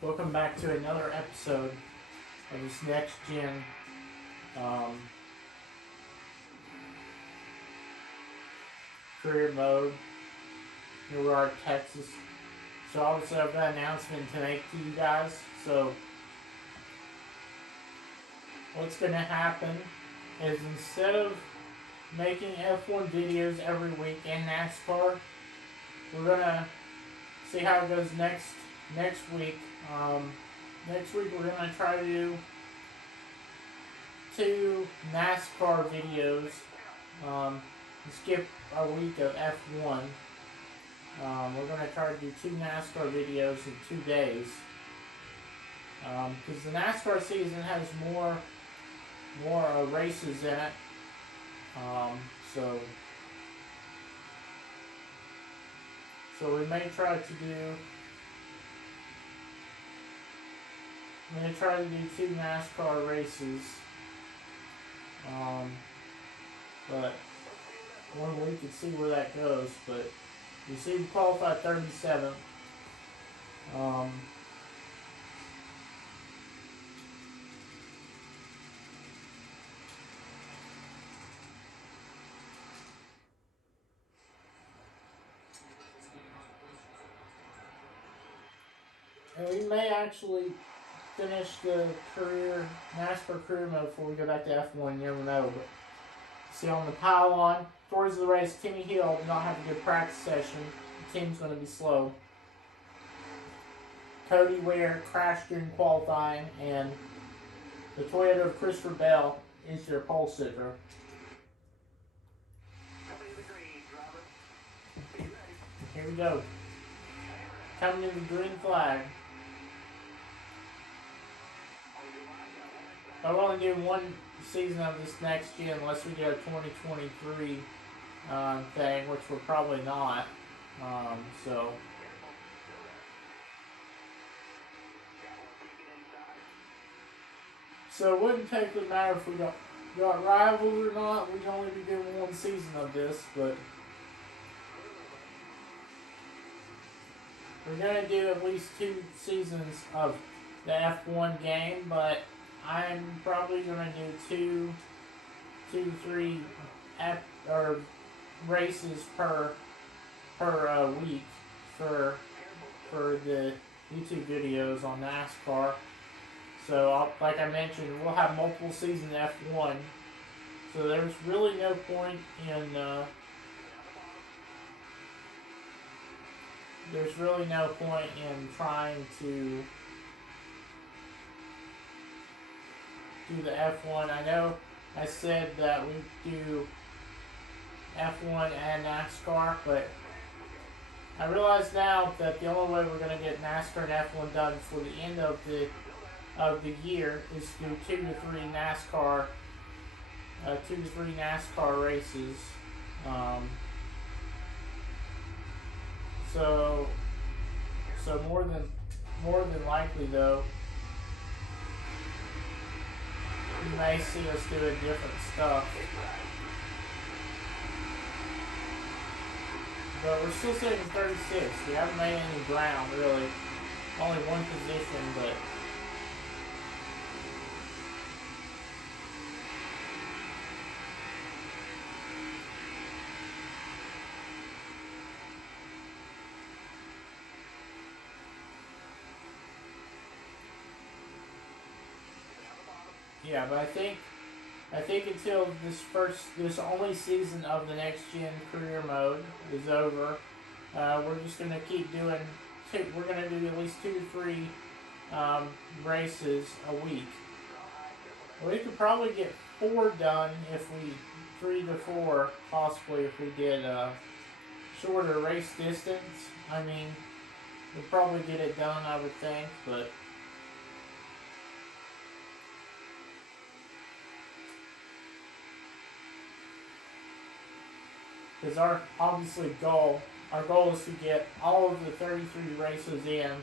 Welcome back to another episode of this next gen career mode. Here we are in Texas. So obviously I've got an announcement to make to you guys. So what's going to happen is instead of making F1 videos every week in NASCAR, we're going to see how it goes next week. Next week we're going to try to do 2 NASCAR videos. Skip a week of F1. We're going to try to do 2 NASCAR videos in 2 days. Because the NASCAR season has more races in it. So we may try to do. I'm going to try to do 2 NASCAR races. But one week and see where that goes. But you see, we qualified 37th. And we may actually finish the NASCAR career mode before we go back to F1. You never know. But see, on the pylon, towards the race, Timmy Hill did not have a good practice session. The team's going to be slow. Cody Ware crashed during qualifying, and the Toyota of Christopher Bell is their pole sitter. Here we go. Coming in the green flag. I'll only do 1 season of this next gen unless we do a 2023 thing, which we're probably not. So it wouldn't technically matter if we got rivals or not. We'd only be doing 1 season of this, but we're going to do at least 2 seasons of the F1 game, but I'm probably going to do 3 races per week for the YouTube videos on NASCAR. So, like I mentioned, we'll have multiple seasons F1. So there's really no point in trying to do the F1. I know I said that we do F1 and NASCAR, but I realize now that the only way we're going to get NASCAR and F1 done before the end of the year is to do 2 to 3 NASCAR races. So more than likely though, you may see us doing different stuff. But we're still sitting at 36. We haven't made any ground, really. Only 1 position, but yeah, but I think until this only season of the next gen career mode is over, we're just gonna keep doing. We're gonna do at least 2 to 3 races a week. We could probably get 4 done if we 3 to 4 possibly if we did shorter race distance. I mean, we'd probably get it done, I would think, but. Because our goal is to get all of the 33 races in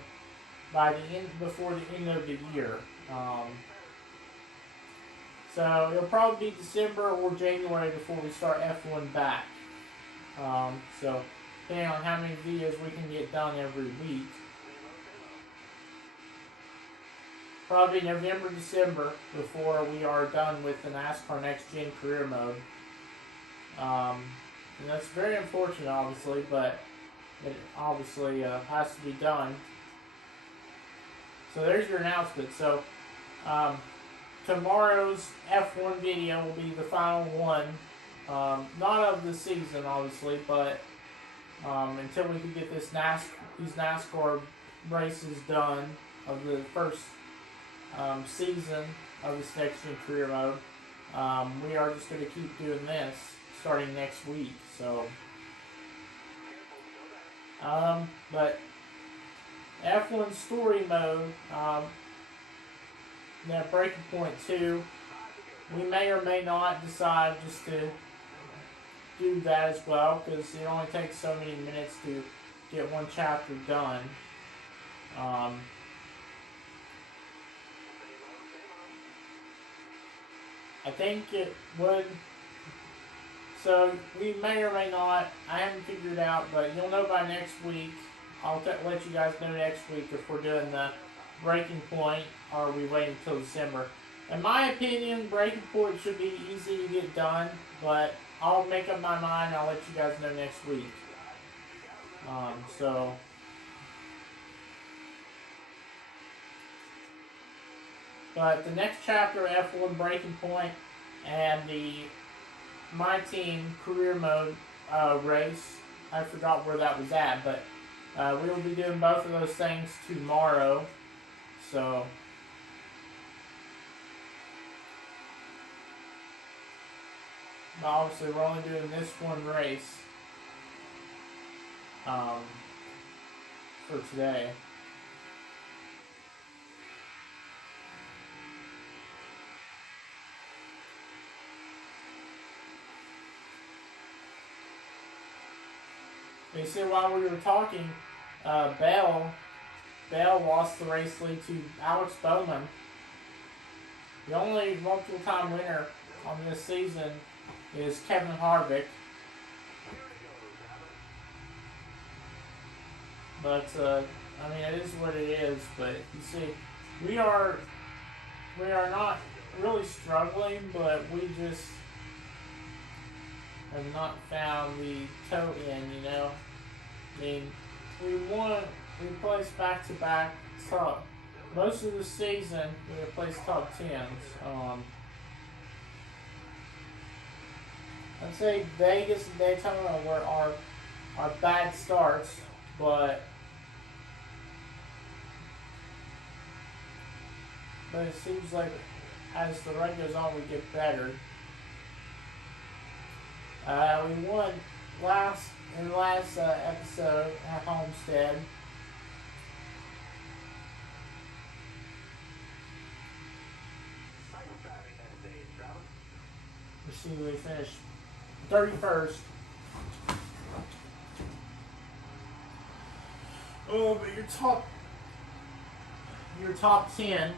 before the end of the year. So it'll probably be December or January before we start F1 back. So depending on how many videos we can get done every week. probably November, December before we are done with the NASCAR Next Gen career mode. And that's very unfortunate, obviously, but it obviously has to be done. So there's your announcement. So tomorrow's F1 video will be the final one. Not of the season, obviously, but until we can get these NASCAR races done of the first season of this next gen career mode, we are just going to keep doing this starting next week. So, but F1 story mode, that Breaking Point 2, we may or may not decide just to do that as well, because it only takes so many minutes to get one chapter done. I think it would. So we may or may not. I haven't figured it out, but you'll know by next week. I'll let you guys know next week if we're doing the Breaking Point or are we waiting until December. In my opinion, Breaking Point should be easy to get done, but I'll make up my mind. I'll let you guys know next week. But the next chapter, F1 Breaking Point, and the My Team career mode race, I forgot where that was at, but we will be doing both of those things tomorrow. So, but obviously we're only doing this one race for today. You see, while we were talking, Bell lost the race lead to Alex Bowman. The only multiple-time winner on this season is Kevin Harvick. But I mean, it is what it is. But you see, we are not really struggling, but we just have not found the toe in, you know. I mean, we placed back-to-back top. Most of the season, we have placed top 10s. I'd say Vegas and Daytona were our bad starts, but it seems like as the run goes on, we get better. We won in the last episode at Homestead. Let's see, we finished 31st. Oh, but your top 10.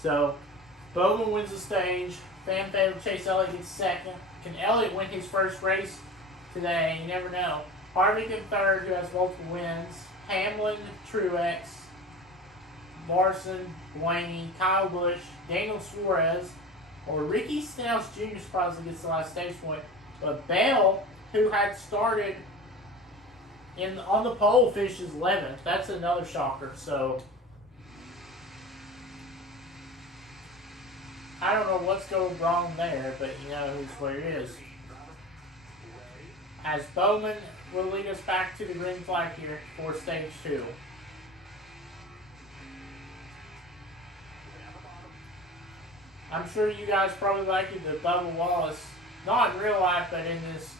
So, Bowman wins the stage. Fan favorite Chase Elliott gets second. Can Elliott win his first race today? You never know. Harvick in third, who has multiple wins. Hamlin, Truex, Larson, Blaney, Kyle Busch, Daniel Suarez, or Ricky Stenhouse Jr. surprisingly gets the last stage point. But Bell, who had started on the pole, finishes 11th. That's another shocker. So I don't know what's going wrong there, but you know it's what it is. As Bowman will lead us back to the green flag here for stage 2. I'm sure you guys probably like it that Bubba Wallace, not in real life, but in this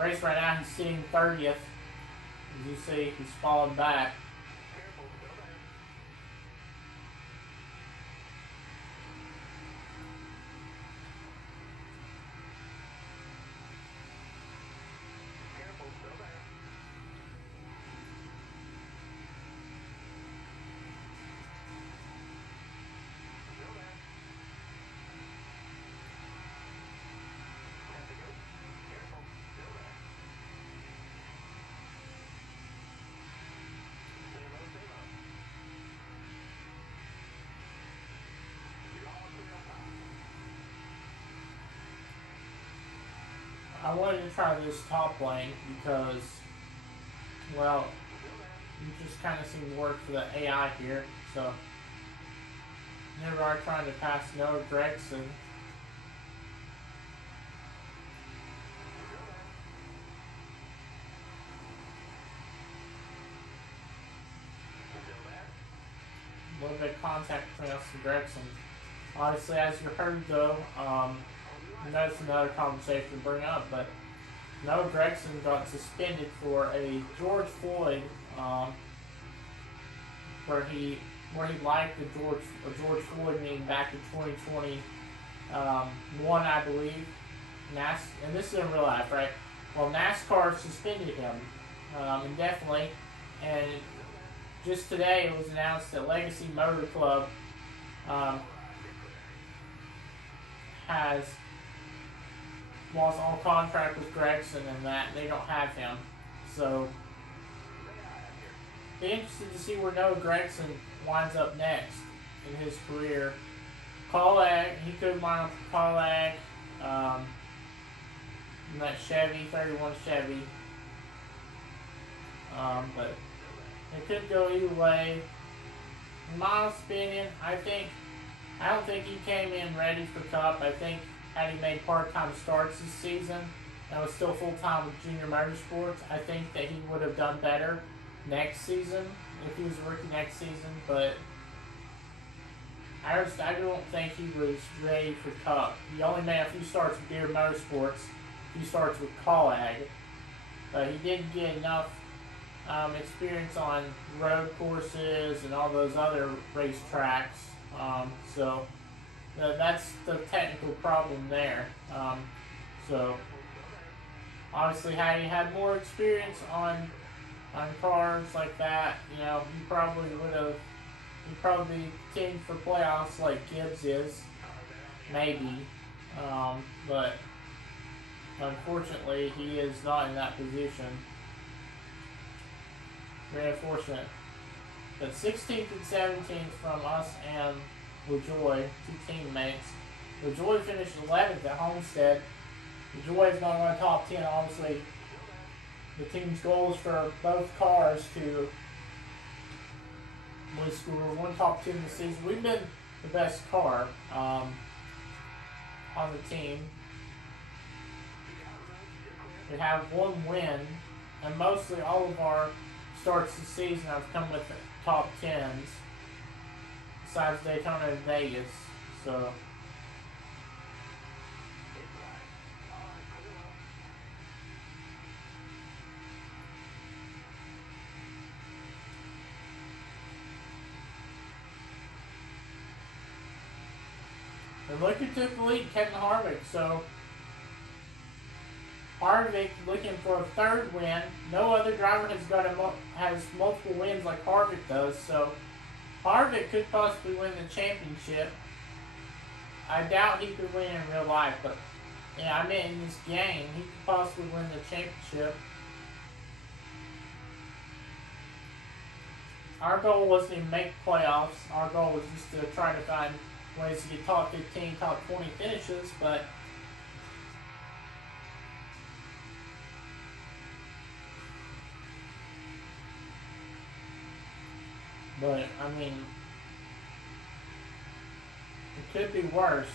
race right now, he's sitting 30th. As you see, he's falling back. I wanted to try this top lane because, well, it just kind of seemed to work for the AI here. So, never are trying to pass Noah Gregson. A little bit of contact between us and Gregson. Obviously, as you heard though, that's another conversation to bring up, but Noah Gregson got suspended for a George Floyd, where he liked the George Floyd meeting back in 2020, I believe. And this is in real life, right? Well, NASCAR suspended him indefinitely, and just today it was announced that Legacy Motor Club has lost all contract with Gregson and that they don't have him. So, be interested to see where Noah Gregson winds up next in his career. Collag, he could wind up with Collag, in that Chevy, 31 Chevy. But it could go either way. In my opinion, I don't think he came in ready for Cup. I think had he made part-time starts this season and was still full-time with Junior Motorsports, I think that he would have done better next season if he was a rookie next season. But I don't think he was ready for Cup. He only made a few starts with Junior Motorsports, a few starts with Collag, but he didn't get enough experience on road courses and all those other race tracks. So that's the technical problem there. So obviously, had he had more experience on cars like that, he probably would have. He'd probably be teamed for playoffs like Gibbs is, maybe. But unfortunately, he is not in that position. Very unfortunate. But 16th and 17th from us and LaJoy, two teammates. LaJoy finished 11th at Homestead. LaJoy is going to run top 10. Obviously, the team's goal is for both cars to score one top 10 this season. We've been the best car on the team. We have one win, and mostly all of our starts this season have come with top 10s, besides Daytona and Vegas. So and looking to the lead, Kevin Harvick. So Harvick looking for a third win. No other driver has multiple wins like Harvick does. So Harvick could possibly win the championship. I doubt he could win in real life, but I meant in this game, he could possibly win the championship. Our goal wasn't to make playoffs. Our goal was just to try to find ways to get top 15, top 20 finishes, but I mean, it could be worse,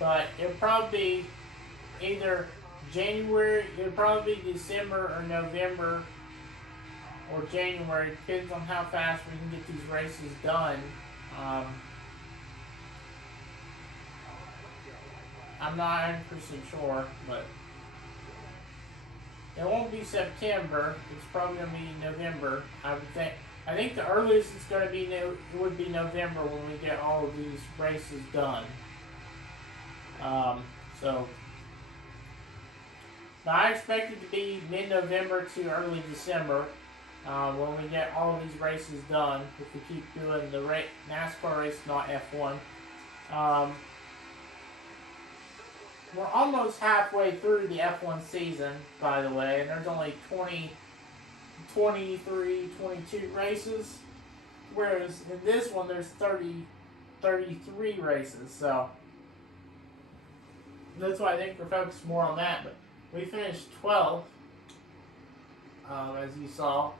But it'll probably be either January, it'll probably be December or November or January. Depends on how fast we can get these races done. I'm not 100% sure, but it won't be September. It's probably going to be November, I would think. I think the earliest it's going to be would be November when we get all of these races done. But I expect it to be mid-November to early December when we get all of these races done. If we keep doing the NASCAR race, not F1. we're almost halfway through the F1 season, by the way, and there's only 23, 22 races, whereas in this one there's 33 races, so that's why I think we're focused more on that. But we finished 12th, as you saw.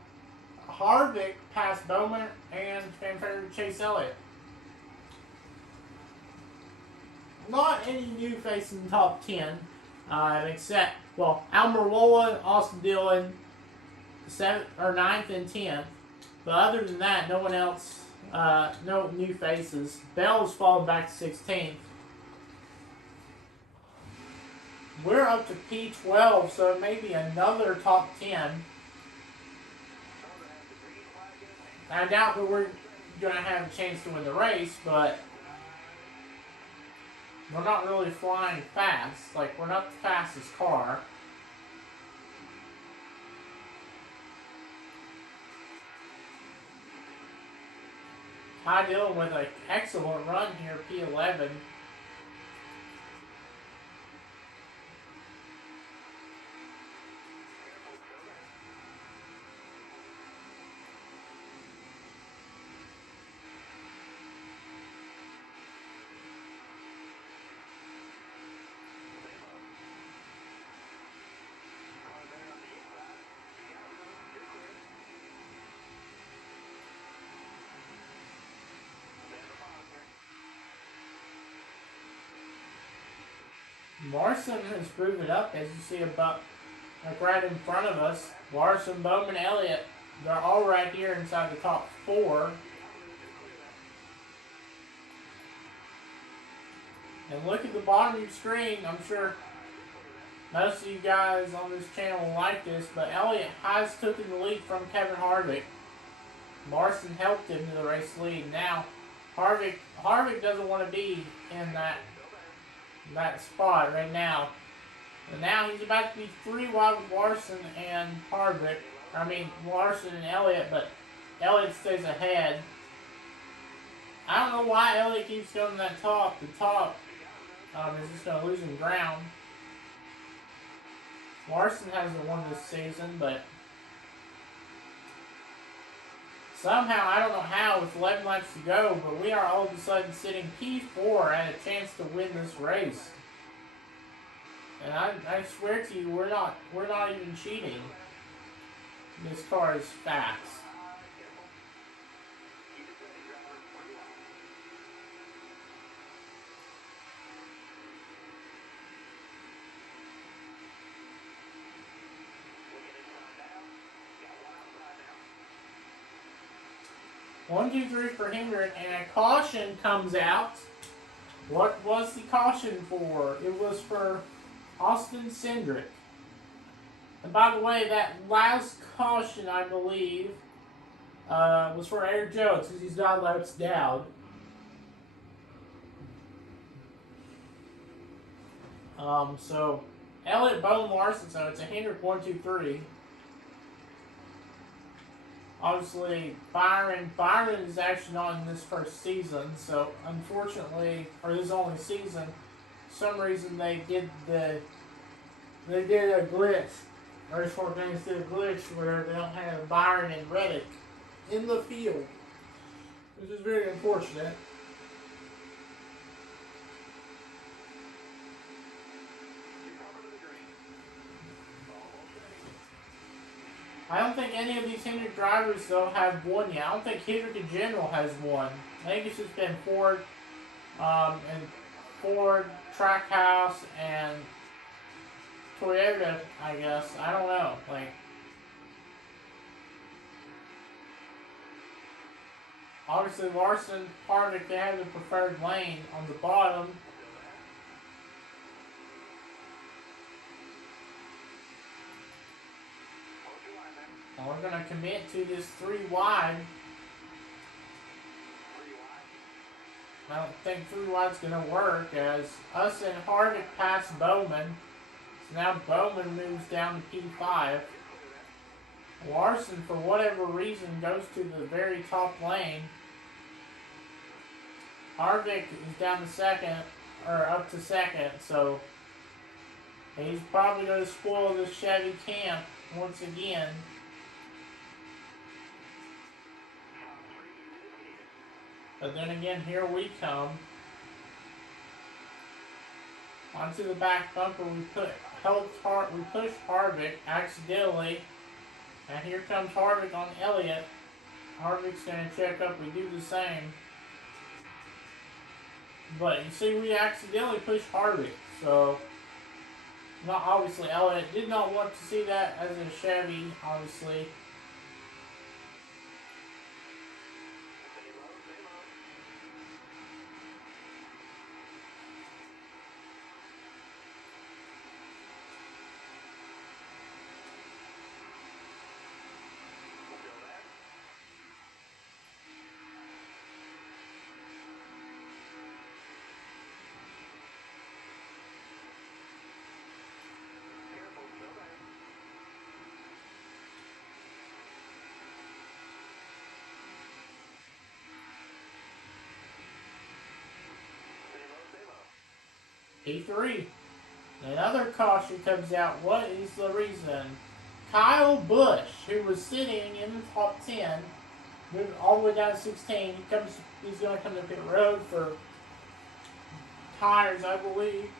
Harvick passed Bowman and fan favorite Chase Elliott. Not any new face in the top 10, except, well, Almirola, Austin Dillon, 9th and 10th. But other than that, no one else, no new faces. Bell's fallen back to 16th. We're up to P12, so maybe another top 10. I doubt that we're going to have a chance to win the race, but we're not really flying fast. Like, we're not the fastest car. Ty Dillon with an excellent run here, P11. Larson has proven up, as you see about like right in front of us. Larson, Bowman, Elliott, they're all right here inside the top 4. And look at the bottom of your screen. I'm sure most of you guys on this channel will like this, but Elliott has taken the lead from Kevin Harvick. Larson helped him to the race lead. Now, Harvick doesn't want to be in that spot right now. And now he's about to be 3 wide with Larson and Harvick. I mean, Larson and Elliott, but Elliott stays ahead. I don't know why Elliott keeps going to that top. The top is just going to lose him ground. Larson hasn't won this season, but somehow, I don't know how, with 11 laps to go, but we are all of a sudden sitting P4 and a chance to win this race. And I swear to you, we're not even cheating. This car is fast. One, two, three for Hendrick, and a caution comes out. What was the caution for? It was for Austin Cindric. And by the way, that last caution, I believe, was for Eric Jones, because he's not laps down. So, Elliott, Bowman, Larson, so it's a Hendrick 1, 2, 3. Obviously, Byron is actually not in this first season, so unfortunately, or this only season, for some reason they did a glitch. Race 4 Games did a glitch where they don't have Byron and Reddick in the field, which is very unfortunate. I don't think any of these Hendrick drivers, though, have won yet. I don't think Hendrick in general has won. I think it's just been Ford, Trackhouse, and Toyota, I guess. I don't know. Like, obviously, Larson, Harvick, they have the preferred lane on the bottom. And we're going to commit to this 3 wide. I don't think 3 wide's going to work, as us and Harvick pass Bowman. So now Bowman moves down to P5. Larson, for whatever reason, goes to the very top lane. Harvick is down to second, or up to second, so He's probably going to spoil the Chevy camp once again. But then again, here we come. Onto the back bumper, we pushed Harvick accidentally. And here comes Harvick on Elliott. Harvick's going to check up. We do the same. But you see, we accidentally pushed Harvick. So, not obviously, Elliott did not want to see that as a Chevy, obviously. P3. Another caution comes out. What is the reason? Kyle Busch, who was sitting in the top 10, moved all the way down to 16. He's going to come to pit road for tires, I believe.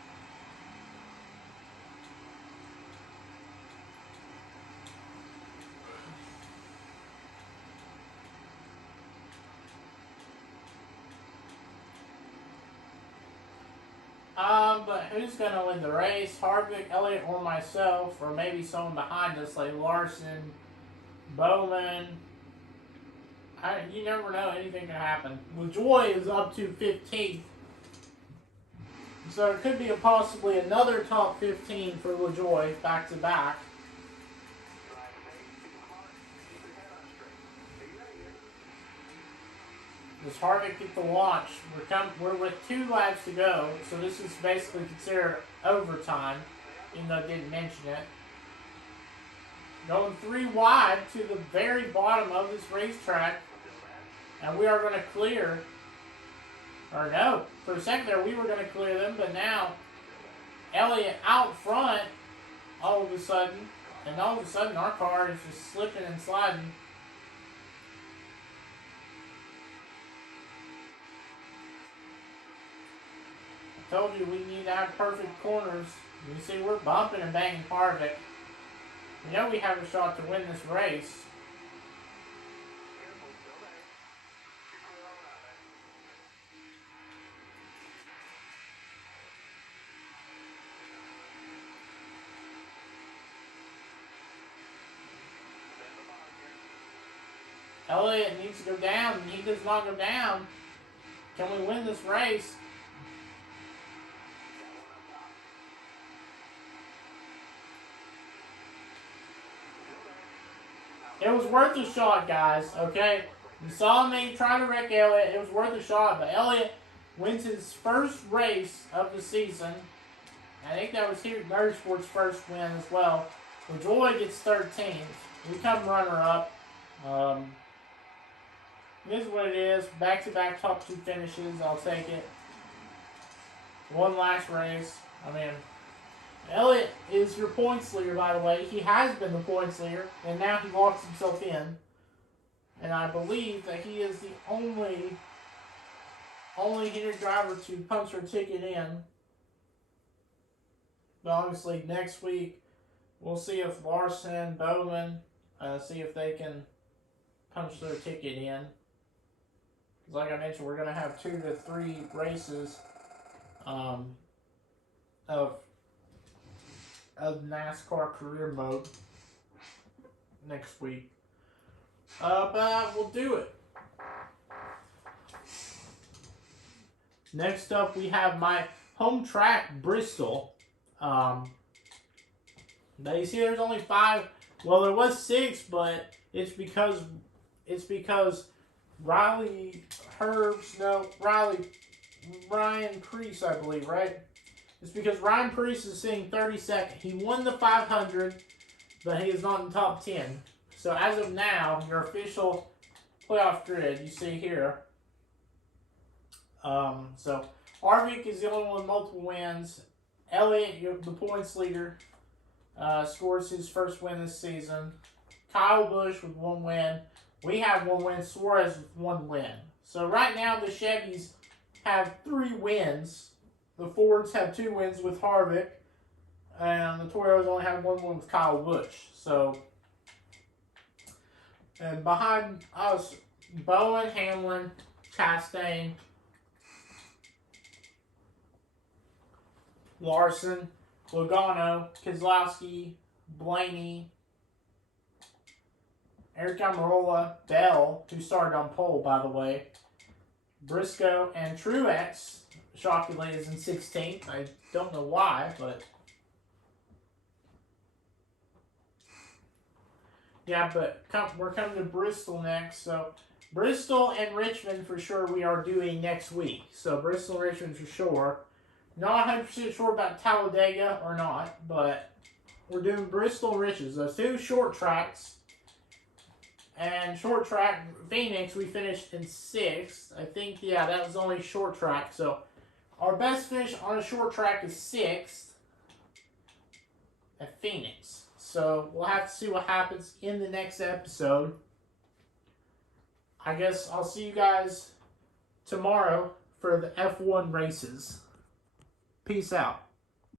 But who's going to win the race? Harvick, Elliott, or myself, or maybe someone behind us like Larson, Bowman. You never know. Anything can happen. LaJoy is up to 15th. So it could be possibly another top 15 for LaJoy back to back. Does Harvick get the launch? We're with 2 laps to go, so this is basically considered overtime, even though I didn't mention it. Going 3 wide to the very bottom of this racetrack, and we are going to clear. Or no, for a second there we were going to clear them, but now Elliott out front all of a sudden, and all of a sudden our car is just slipping and sliding. Told you we need to have perfect corners. You see, we're bumping and banging Harvick. We know we have a shot to win this race. Elliott needs to go down. He does not go down. Can we win this race? It was worth a shot, guys, okay? You saw me trying to wreck Elliott. It was worth a shot, but Elliott wins his first race of the season. I think that was here Motorsport's first win as well. LaJoy gets 13th. We come runner-up. It is what it is. Back-to-back top 2 finishes. I'll take it. One last race. I mean, Elliott is your points leader, by the way. He has been the points leader, and now he locks himself in. And I believe that he is the only Henry driver to punch their ticket in. But obviously, next week, we'll see if Larson, Bowman, see if they can punch their ticket in. Because like I mentioned, we're going to have 2 to 3 races of NASCAR career mode next week. But we'll do it. Next up, we have my home track, Bristol. Now you see there's only 5. Well, there was 6, but it's because Ryan Preece, I believe, right? It's because Ryan Preece is sitting 32nd. He won the 500, but he is not in top 10. So as of now, your official playoff grid, you see here. So Harvick is the only one with multiple wins. Elliott, the points leader, scores his first win this season. Kyle Busch with 1 win. We have 1 win. Suarez with 1 win. So right now the Chevys have 3 wins. The Fords have 2 wins with Harvick. And the Toyotas only have 1 win with Kyle Busch. So, and behind us, Bowen, Hamlin, Chastain, Larson, Logano, Keselowski, Blaney, Eric Almirola, Bell, who started on pole, by the way, Briscoe, and Truex, shockingly, is in 16th. I don't know why, but yeah, but we're coming to Bristol next, so Bristol and Richmond for sure we are doing next week. So Bristol and Richmond for sure. Not 100% sure about Talladega or not, but we're doing Bristol and Richmond. Those 2 short tracks. And short track, Phoenix, we finished in 6th. I think, yeah, that was only short track. So our best finish on a short track is 6th at Phoenix. So we'll have to see what happens in the next episode. I guess I'll see you guys tomorrow for the F1 races. Peace out.